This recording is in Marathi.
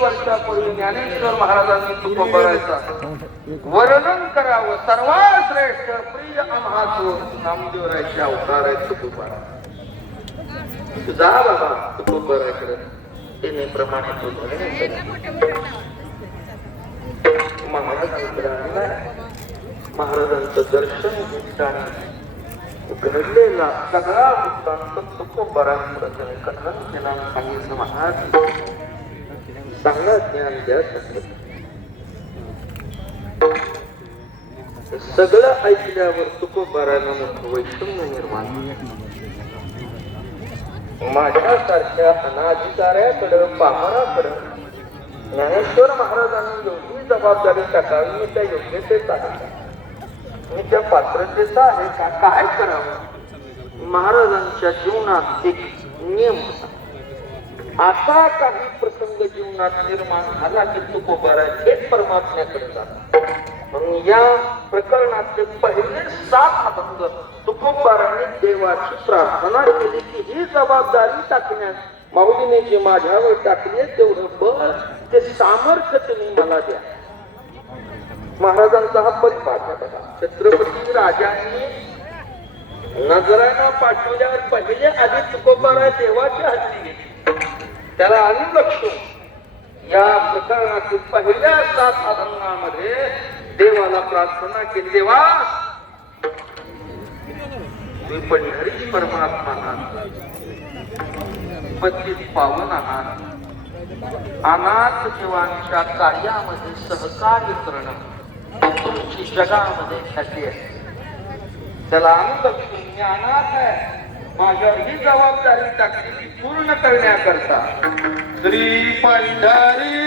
वर्षापूर्वी ज्ञानेश्वर महाराजांनी तुकोबरायचा वर्णन करावं. सर्वात श्रेष्ठ प्रिय आम्हाचो नामदेवरायचे अवतार आहे तुकोबारा. जा बाबा तुकोबराकडे ते नेप्रमाणे तो महाराजांचं दर्शन घेताना घडलेला सगळा वृत्तांत तुकोबरांकडे कथन केला. सांगितलं महाराज चांगलं ज्ञान द्या. सगळं ऐकल्यावर तुकोबारानं मोठं वैषम्य निर्माण. माझ्यासारख्या अनाधिकाऱ्याकडं पामराकडं ज्ञानेश्वर महाराजांनी एवढी जबाबदारी टाकावी. मी त्या योग्यतेचा आहे, मी त्या पात्रतेचा आहे का? काय करावं? महाराजांच्या जीवनात एक नियम होता. असा काही प्रसंग जीवनात निर्माण झाला की तुकोबारा एक परमात्म्याकडे जातो. म्हणून या प्रकरणाचे पहिले 7 अभंग तुकोबारांनी देवाची प्रार्थना केली की ही जबाबदारी टाकण्यास माऊलीने जे माझ्यावर टाकले तेवढं बळ ते सामर्थ्य तुम्ही मला द्या. महाराजांचा हा परिपाठ होता. छत्रपती राजांनी नजरानं पाठवल्यावर पहिले आधी तुकोबारा देवाची हाती घेतली. त्याला आली लक्ष. या प्रकरणातील पहिल्या 7 अभंगामध्ये देवाला प्रार्थना केली. देवा तुम्ही पंढरी परमात्मा आहात, पतित पावन आहात. अनाथ जीवांच्या कार्यामध्ये सहकार्य करणं तुमची जगामध्ये ख्याती आहे. त्याला अनुलक्ष मी अनाथ आहे, माझ्यावर ही जबाबदारी टाकलेली पूर्ण करण्याकरता श्री पंढरी